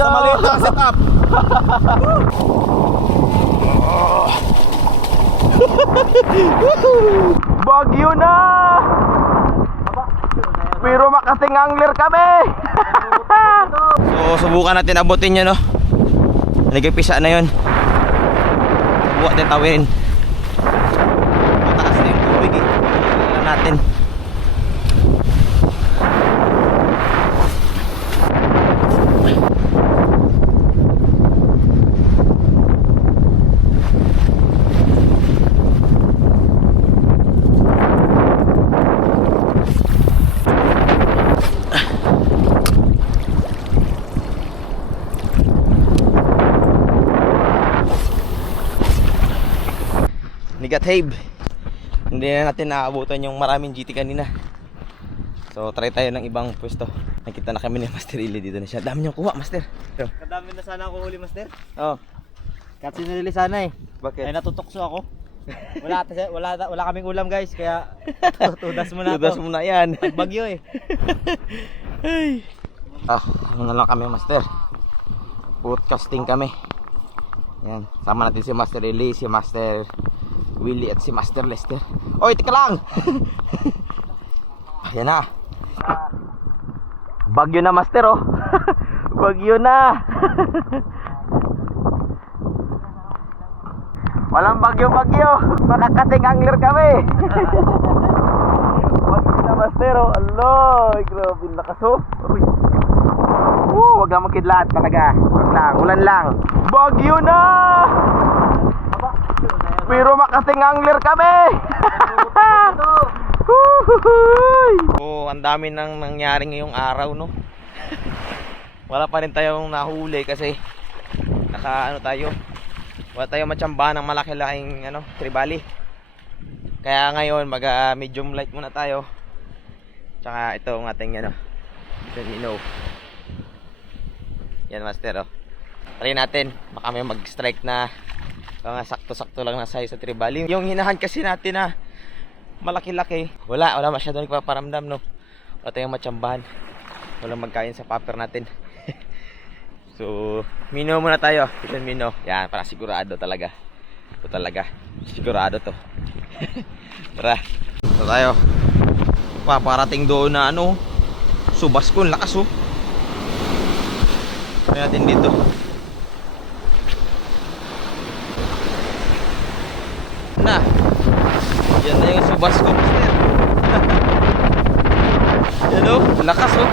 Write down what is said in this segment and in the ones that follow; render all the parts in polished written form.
sa maliit na setup. Bagyo na! Pero makating angler kami! So subukan natin abutin yun, no? Nagipisa na yun. Subukan natin tawin. Mataas na yung tubig eh. Tingnan natin. Nigatave. Hindi na natin naaabutan yung maraming GT kanina. So try tayo ng ibang pwesto. Nakita na kami ni Master Ili, dito na siya. Dami niyong kuha, Master. So, Kadami na sana ako huli, Master. oh, Kasi sinili sana eh. bakit? Ay natutokso ako. Wala kaming ulam, guys, kaya tudas mo na Tudas to. mo na yan. Bagyo eh. Ano na lang kami, Master. Podcasting kami. Yan, sama natin si Master Eli, si Master Willie at si Master Lester. Oy, tika lang. Ayan na. Bagyo na, Master, oh. Bagyo na. Walang bagyo-bagyo. Makakating angler kami. Bagyo na, Master, oh. Aloy, grabe lakas, oh. Uy. Wag lang magkidlat talaga. Wag lang, ulan lang. Bagyo na. Pero makating angler kami. Oh, ang dami nang nangyari ngayong araw, no. Wala pa rin tayong nahuli kasi naka tayo. Wala tayong matsambahan ng malaki-laking tribali. Kaya ngayon mag medium light muna tayo. Tsaka ito ang ating yan, Master, oh. Try natin, baka may mag-strike na mga sakto-sakto lang na size sa tribali. Yung hinahan kasi natin na malaki-laki, wala masyado nagpaparamdam, no. Wala tayong matsambahan. Walang magkain sa paper natin. So, mino muna tayo. Ito mino. Yan, para sigurado talaga. Ito talaga. Sigurado to. Tara. Ito tayo. Paparating doon na subas ko, lakas, oh. Try natin dito. Na. Yan na yung subas ko, Master. Yan, oh. Lakas, oh.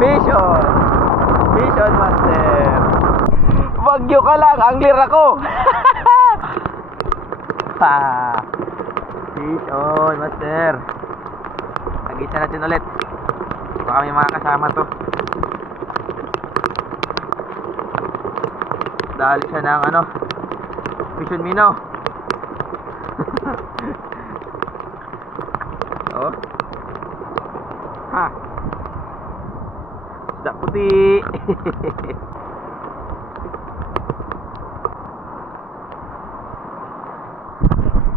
Vision, Master. Bagyo ka lang, angler ako. Vision, Master. Tagisa natin ulit. Baka may mga kasama to. Dahil siya ng Vision Mino. Oh. Ha. Isda puti.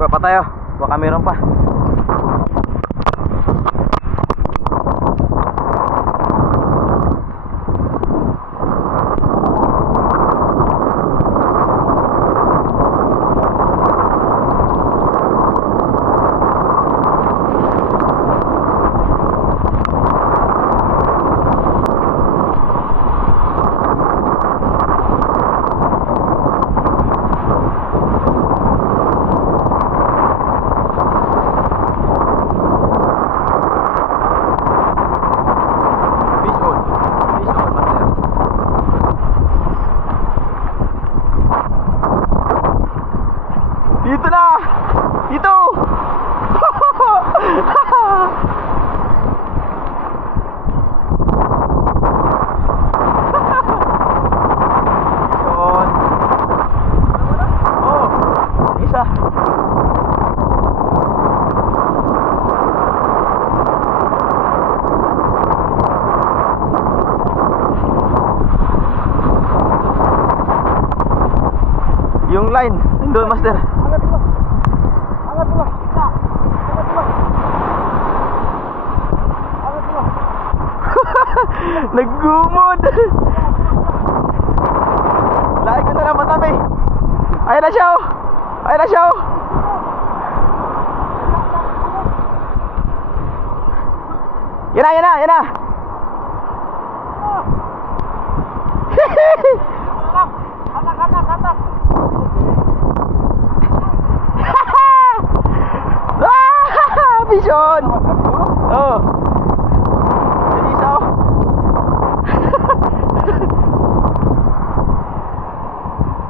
Pa tayo. Baka meron pa. Yung line, doon master. Angat mo. Angat mo. Angat mo. Angat mo. Naggumod. Lagi ko na lang matabi. Ayun na siya oh. Ayun na siya oh. Yan na, yan na, yan na. Anak, anak, anak. Vision. Oh. Bilis oh.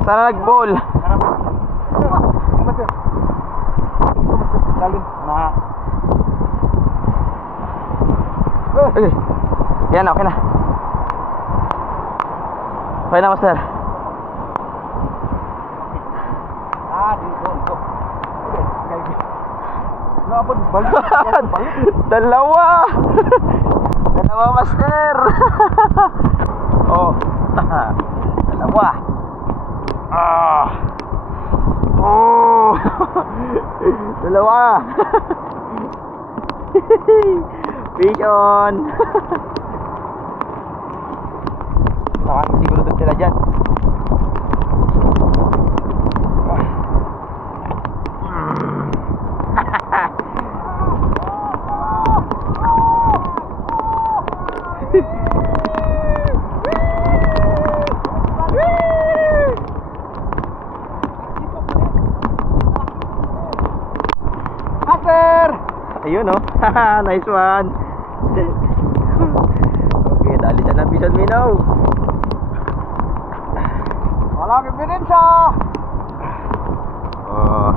Sana nag-ball. Lalim. Na. Okay. Yan, okay na. Okay na, master. Dito. Napad balik. Dalawa. Dalawa, master. Oh. Dalawa. Ah. Oh. Dalawa. Vision. Siguro doon sila dyan. Master! Ayun oh. Nice one. Okay, dali siya ng Vision Minaw. Walang ebidensya! Oh.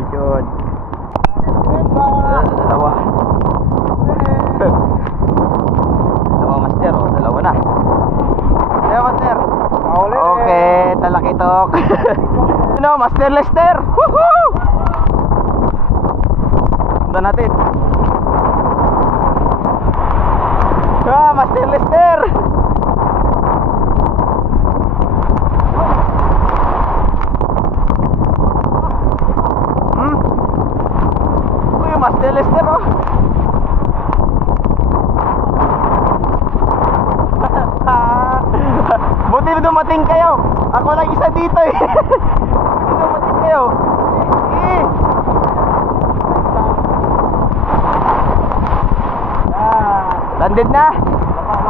Vision. Ebidensya! Dalawa. Dalawa, master oh. Dalawa na. Dalawa, master. Mahuli. Okay, talakitok. Ano, Master Lester. Woohoo! Punta natin. Master Lester. Uy, Master Lester oh. Buti na dumating kayo. Ako lang isa dito eh. Buti dumating kayo. Eh. Landed na.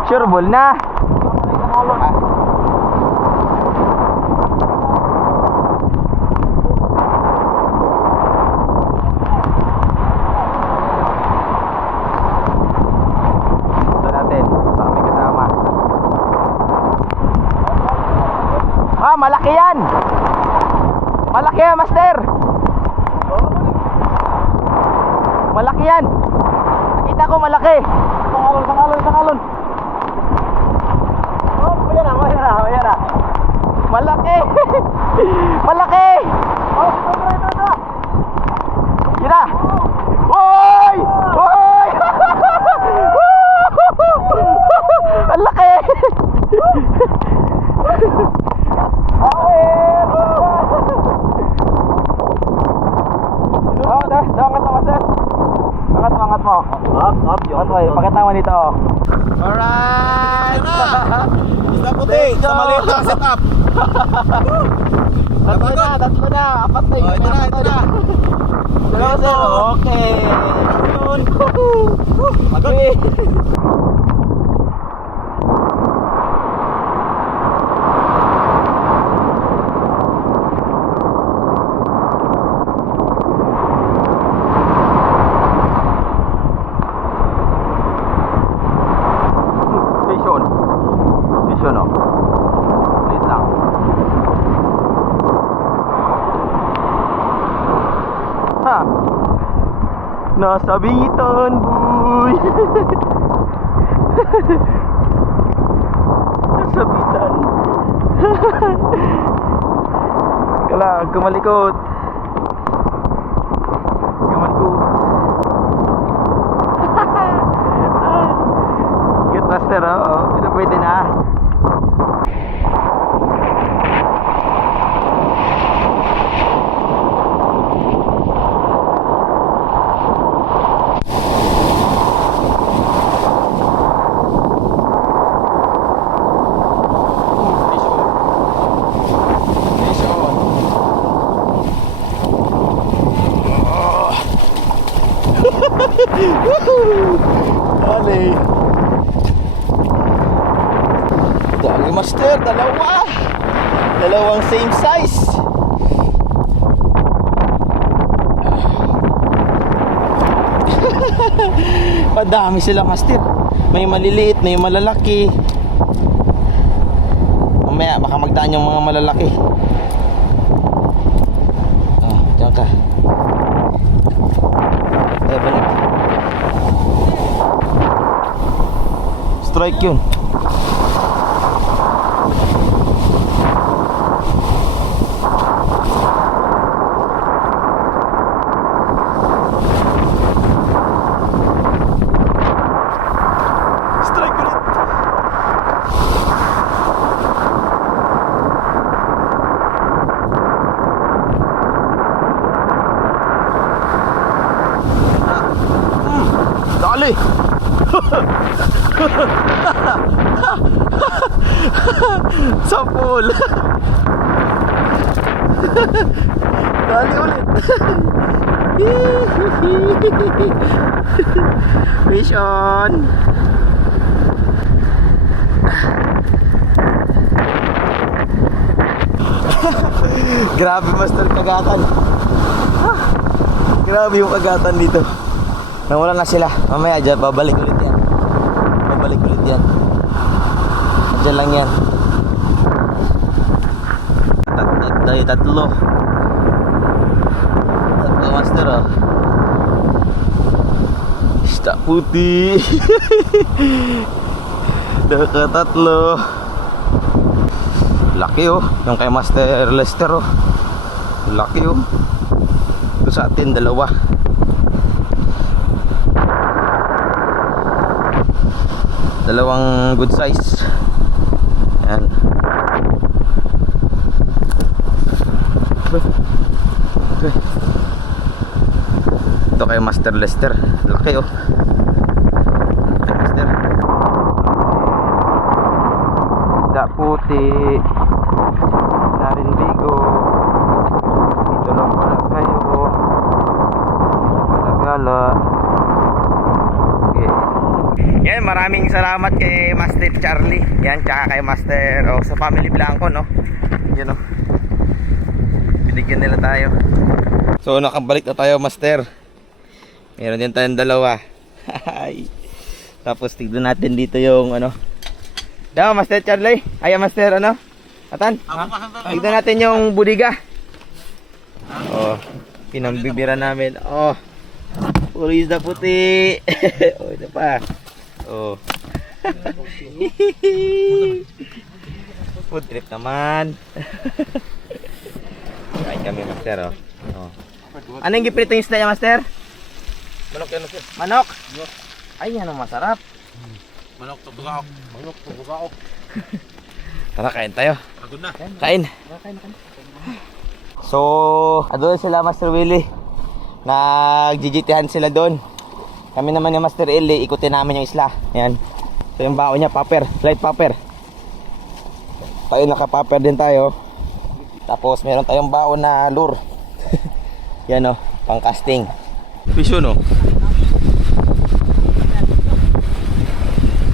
Sure ball na. Ito natin. Baka may kasama. Malaki yan. Malaki yan, master. Malaki yan. Nakita ko malaki. Sangalon. Oh, ayan na. Malaki. Malaki. Oh, ito. Yun na. Hoy! Hoy! Ang laki. Angat mo, master. Angat mo. Pakita mo dito. Alright. Isda puti sa maliit na setup. Tatlo na. Apat na. Ito na. Dalawa, sir. Okay. Magod. Vision oh. Wait lang. Ha. Nasa bitan, boy. Nasa bitan. Kala, kumalikot. Cute, master oh. Ito pwede na. Dali. Dali, master. Dalawa. Dalawang same size. Padami sila, master. May maliliit, may malalaki. Mamaya baka magdaan yung mga malalaki. Oh, diyan ka. Balik. Strike yun. Strike ulit. Dali. Sapul. Dali ulit. Fish on. Grabe, master, kagatan. Grabe yung kagatan dito. Nawala na sila. Mamaya dyan, babalik ulit yan. Babalik ulit yan. Dyan lang yan. Tatlo. Tatlo, master, oh. Isda putih. Nakatatlo. Laki, oh. Yung kay Master Lester, oh. Laki, oh. Ito sa atin, dalawa. Dalawang good size. Yan. Ito kay Master Lester. Laki, oh. Kay Master. Isda puti. Narindigo. Dito lang pala kayo. Malagala. Okay. Yan, maraming salamat kay Master Charlie. Yan, tsaka kay Master, oh, sa Family Blanco, no. Yan, oh. Binigyan nila tayo. So nakabalik na tayo, Master. Meron din tayong dalawa. Tapos tignan natin dito yung ano. Daw, Master Charlie. Ay, Master ano? Atan? Tignan natin yung budiga. Oh, pinambibira namin. Oh. Puro isda puti. Oh, ito pa. Oh. Food trip naman. Kain kami, Master, oh. Oh. Ano yung giprito yung isda niya, Master? Manok yan, sir. Manok? Ay, yan ang masarap. Manok tubugaok. Manok tubugaok. Tara, kain tayo. Pagod na. Kain. So, doon sila, Master Willie. Nag-GGThan sila doon. Kami naman yung Master Eli, ikutin namin yung isla. Yan. So, yung bao niya, paper. Light paper. Tayo, naka-paper din tayo. Tapos, meron tayong bao na lure. Yan, oh, pang casting. Fish yun, oh.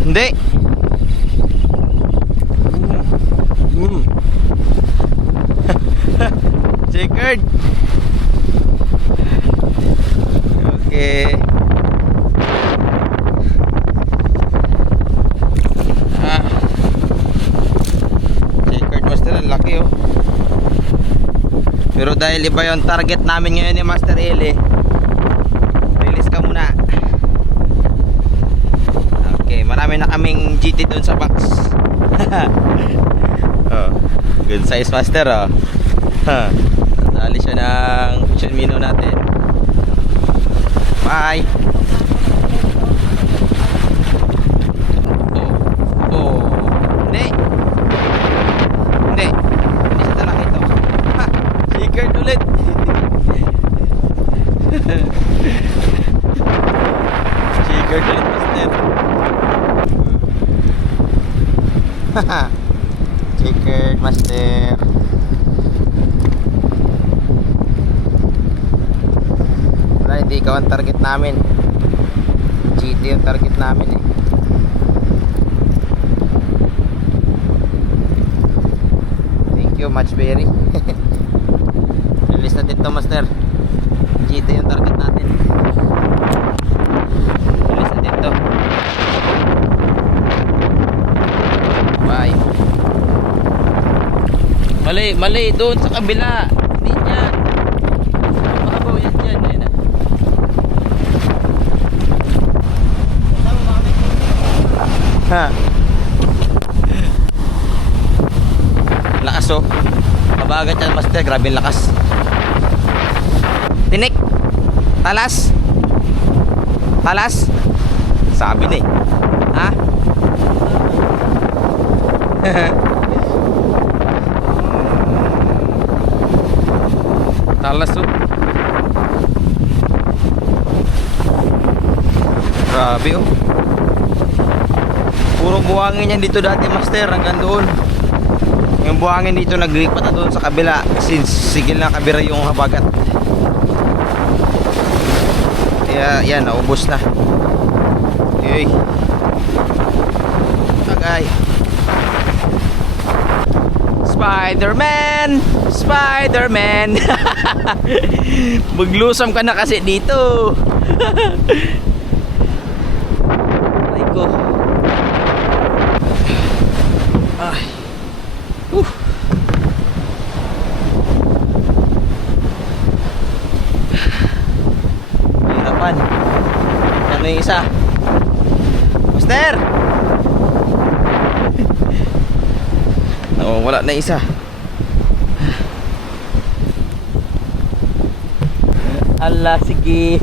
Hindi. Checkered. Okay. Checkered, Master, ang laki, oh. Pero dahil iba yung target namin ngayon ni Master Eli, release ka muna. Okay, marami na kaming GT doon sa box. Oh, good size, Master, oh. Dali siya ng Fish and Minnow natin. Bye. Oh, hindi. Hindi siya talaga ito. Ha, secret ulit. Secret ulit, Master. Checkered, Master. Wala, hindi ikaw ang target namin. Ito yung target namin eh. Thank you, Matchberry. Release natin to, Master. Ito yung target natin. Release natin to. Bye. Mali, doon sa kabila. Hindi yan. Mababaw yan dyan. Ayan na. Ha? Lakas oh. Mabagat yan, Master. Grabe yung lakas. Tinik. Talas. Sabi na eh. Ha? Talas oh. Grabe oh. Puro buhangin yan dito dati, Master, hanggang doon. Yung buhangin dito naglipat na doon sa kabila since sigil na kabira yung habagat. Kaya yan, naubos na. Okay. Tagay. Spider-Man Maglusam ka na kasi dito. Ay ko. Ay. Hirapan. Ano yung isa? Master! Wala na isa. Allah, sige.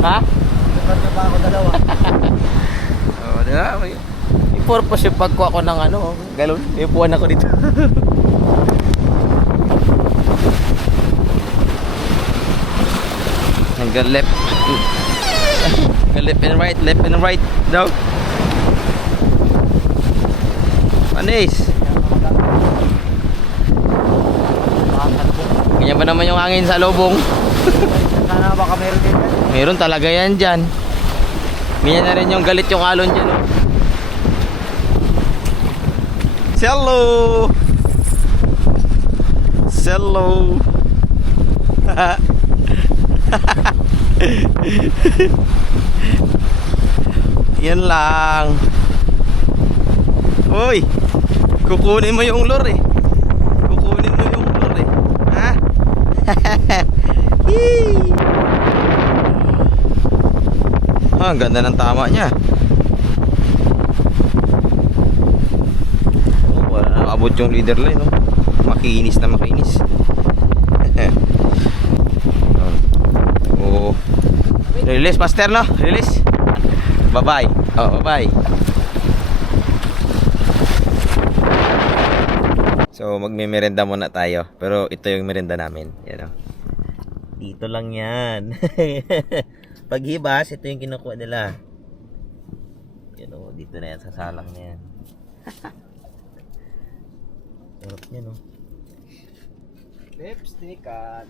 Ha? Pa ako dalawa. Oh, diba? Yung purpose yung pagkuha ko ng ano, galon. May puwan ako dito. Hanggang left. Left and right daw. Panis. Ganyan ba naman yung hangin sa lubong? Sana baka meron din yan. Meron talaga yan dyan. Ganyan na rin yung galit yung alon dyan. Oh. Hello. Yan lang. Uy, kukunin mo yung lure eh. Ha? Ang ganda ng tama niya. Wala na abot yung leader line, no? Makinis. Oh. Release, Master, no? Release. Bye-bye. Oh, bye-bye. So magme-merenda muna tayo. Pero ito yung merenda namin. Yan o. Dito lang yan. Paghibas, ito yung kinukuha nila. Yan o, dito na yan, sa salang na yan. Sarap niya, no? Lipstick at